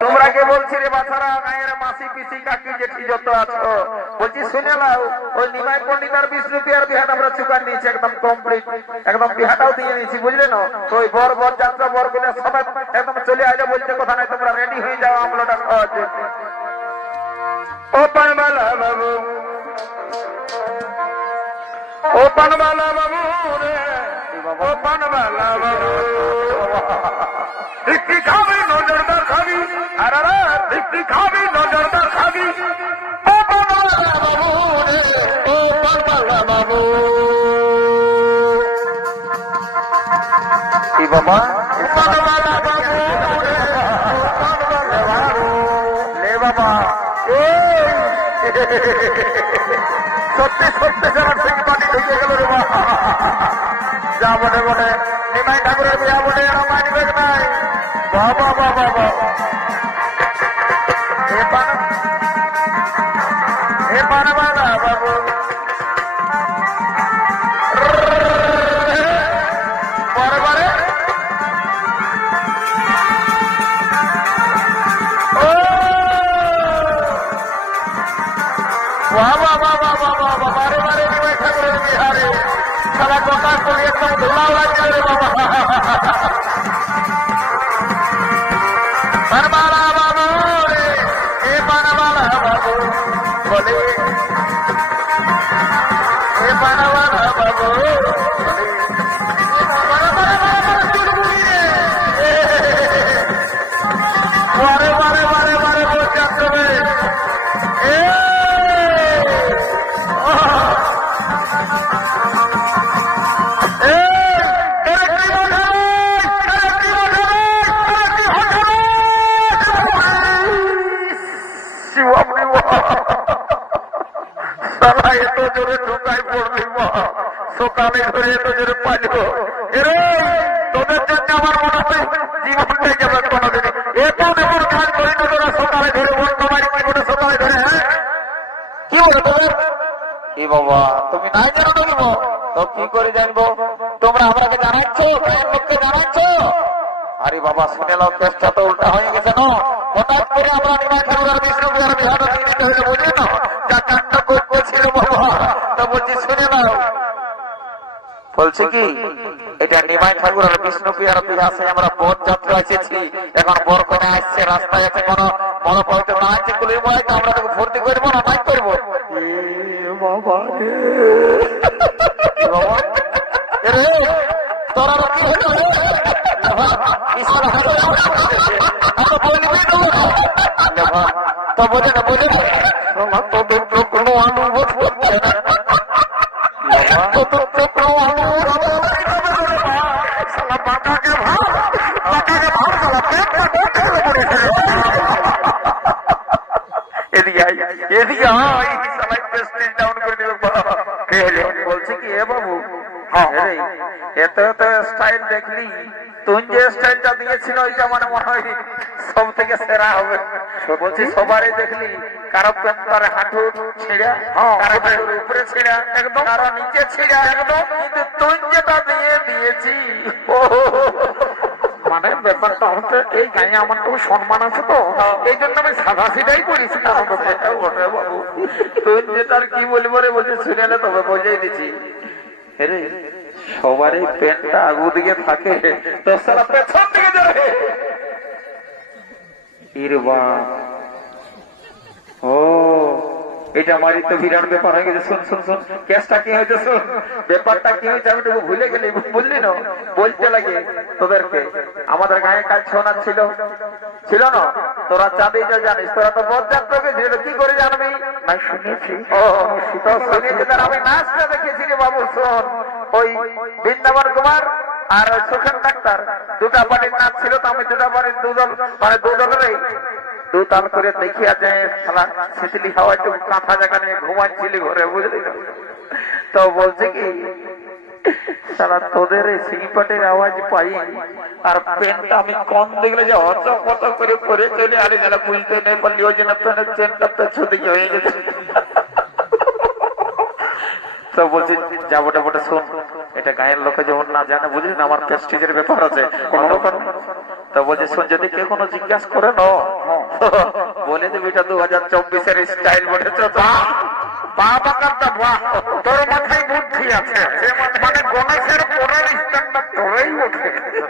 তোমরা কে বলছি রে বাছারা গায়ের মাসি, পিসি, কাকি, জেঠি যত আছো, বলছি শুনে নাও, ওই নিমাই পণ্ডিত আর বিষ্ণু পিয়ার বিহাট আমরা চুকার নিয়েছি, একদম কমপ্লিট একদম বিহাটাও দিয়ে নিয়েছি, বুঝলে না? তো ওই বর বর, যাত্রা, বরগুলো সবাই একদম চলে আইলে বলতে কথা নাই, তোমরা রেডি হয়ে যাও আমলোটা খাওয়ার জন্য। ও পানবালা বাবু ও পানবালা বাবু রে। একটি খাবি নজরদার খাবি আর একটি খাবি নজরদার খাবি ও বাবু বাবু ও বাবু বাবু সত্যি সত্যি যারা থেকে পানি ঢুকে গেল রে বাবা যা বটে বটে নিমাই ঠাকুরের বিয়া বটে এরা মানবে নাই। বাবা বাবা বাবা সারা কথা করে একদম ধুলা লাগছে রে বাবা বনমালা বাবু রে হে বনমালা বাবু বলে হে বনমালা বাবু এত জোরে ঢোকায় পড়বি সকালে ধরে এত জোরে পাইব এরে, তোদের জন্য আমার মনে হয় জীবনটাই যাবে কোনোদিন এত এমন কাজ করে না, তোরা সকালে ধরে বাড়ি পাইবো সকালে ধরে হ্যাঁ? কি বলো তোদের? কি বাবা, তুমি নাই জানো তো বলব তো কি করে জানব? তোমরা আমাকে জানাচ্ছ জানাচ্ছ? আরে বাবা, শুনে নাও কেসটা তো উল্টা হয়ে গেছে না হঠাৎ করে আমরা নিমাই ঠাকুর আর বিহার বিহার দিতে বুঝলি না যা কাণ্ড করছিল বাবা বলছি শুনে নাও। বলছে কি এটা নিমাই ঠাকুর আর বিষ্ণু পিয়ার বিহাসে আমরা বর যাত্রা এসেছি। এখন বর করে আসছে রাস্তায় আছে কোনো মনে পড়তে না আছে কুলির মনে আমরা তোকে ভর্তি করব না নাই করব? বাবা বাবা এরে তোরা কি হলো তো বোঝে না বোঝে না তোদের তো কোনো অনুভব হচ্ছে না তোদের তো কোনো এদিকে এদিকে শালা প্রেস্টিজ ডাউন করে দিবে বাবা। কে হলো? বলছে কি এ বাবু হ্যাঁ রে, এত এত স্টাইল দেখলি তুই যে স্টাইলটা দিয়েছিল ওইটা মানে মনে হয় সব থেকে সেরা হবে। বলছি সবারই দেখলি কারও পেন্টার হাঁটু ছিঁড়া কারও হাঁটুর উপরে ছিঁড়া একদম। কারও নিচে ছিঁড়া একদম। কিন্তু তুই যেটা দিয়ে দিয়েছি ও। মানে ব্যাপারটা হচ্ছে এই গায়ে আমার তো সম্মান আছে তো এই জন্য আমি সাদা সিধাই করেছি তুই যেটার কি বলব রে বলছি শুনে তবে বোঝাই দিচ্ছি। রে সবারই পেনটা আগু দিকে থাকে তো সারা পেছন দিকে যাবে। ইরবা ও এটা আমারই তো বিরাট ব্যাপার হয়ে গেছে শুন শুন শুন। কেসটা কি হয়েছে শুন। ব্যাপারটা কি হয়েছে আমি ভুলে গেলি বুঝলি না। বলতে লাগে তোদেরকে। আমাদের গায়ে কাজ শোনা ছিল। ছিল না? তোরা চাঁদে যা জানিস তোরা তো বরযাত্রকে কি করে জানবি? না শুনেছি। ও তো শুনেছি তার আমি নাচটা দেখেছি রে বাবু শোন। ওই বৃন্দাবন কুমার আর ওই সুখেন ডাক্তার দুটা বাড়ির নাচ ছিল তো আমি দুটা বাড়ির দুদল মানে দুদলেরই দুতাল করে দেখিয়া যায় শালা শীতলি হাওয়া একটু কাঁথা জায়গা নিয়ে ঘুমাচ্ছিলি ঘরে, বুঝলি তো? বলছে কি সারা তোদের এই সিংপাটের আওয়াজ পাই আর পেনটা আমি কম দেখলে যে হচ করে পরে চলে আরে যারা বুঝতে নেই পারলি, ওই জন্য পেনের চেনটা পেছন দিকে হয়ে গেছে তো বলছি, যাব এটা গায়ের লোকে যেমন না জানে, বুঝলি না? আমার প্রেস্টিজের ব্যাপার আছে। কোনো তো শোন, যদি কেউ কোনো জিজ্ঞাসা করে ন বলে চব্বিশের স্টাইল বলেছ বাবা আছে। মানে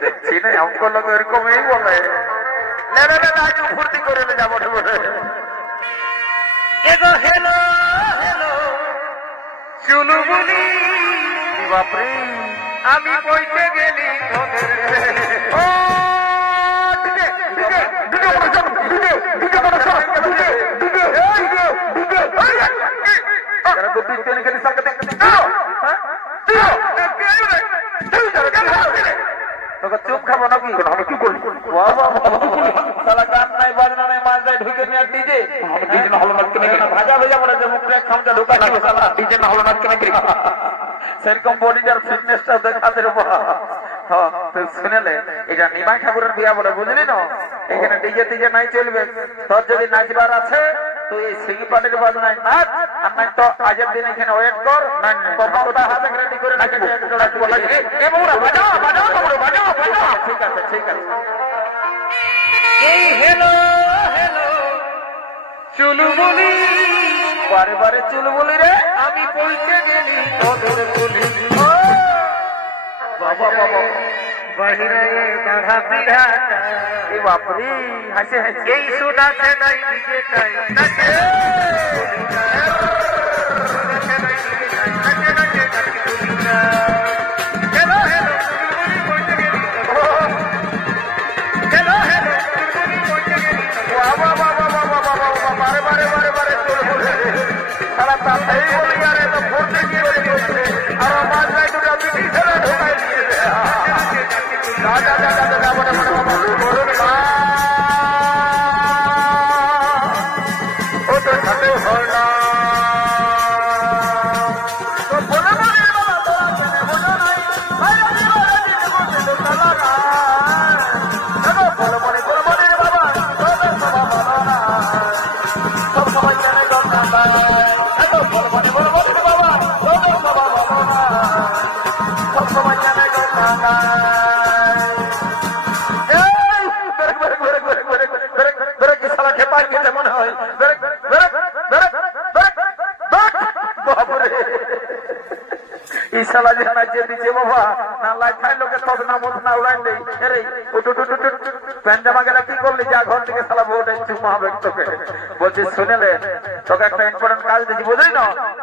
দেখছি না, অঙ্ক লোক বলে। হেলো হেলো বলি বাপরে আমি বইতে গেলি তোদের ও দিকে দিকে দিকে বড় সব দিকে দিকে বড় সব দিকে দিকে দিকে দিকে তো তিন তিন গেলি সঙ্গে দেখতে? দিও দিও তোকে চুপ খাব নাকি আমি কি করি সালা গান নাই বাজনা নাই মাছ নাই ঢুকে নিয়ে ডিজে ডিজে না হলো না কেন? ভাজা ভেজা বলে যে মুখে খামটা ঢুকা না সালা ডিজে না হলো না কেন সেরকম বডিটার ফিটনেসটা দেখাতে রে বাবা তুই শুনেলে এটা নিমাই ঠাকুরের বিয়া বলে বুঝলি না? এখানে ডিজে টিজে নাই চলবে। তোর যদি নাচবার আছে তুই এই সিঙ্গি পাটির বাজনায় নাচ। আর তো আজের দিন এখানে ওয়েট কর। কপালটা হাতে রেডি করে নাচে এ বউরা বাজাও বাজাও বউরা বাজাও বাজাও ঠিক আছে ঠিক আছে। এই হেলো হেলো চুলু বারে বারে চুলু রে আমি পৌঁছে গেলি তোদের বলি। বাবা বাবা। বাহিরে দাঁড়া বিঘাটা এ বাপরে হাসে হাসে। এই সুদাতে নাই দিকে কাই নাচে।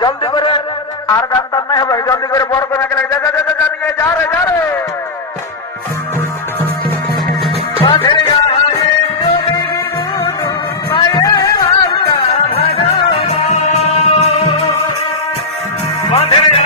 জলদি করে আর গান টান নাই হবে, জলদি করে বড় করে গেলে যা যা, নিয়ে যা রে যা রে। ¡Debe de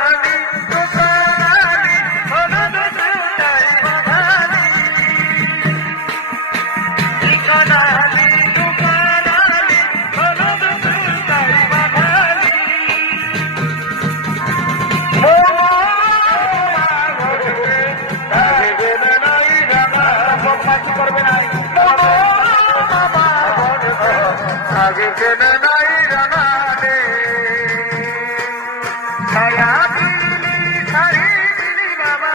আগে কেনে নাই জানা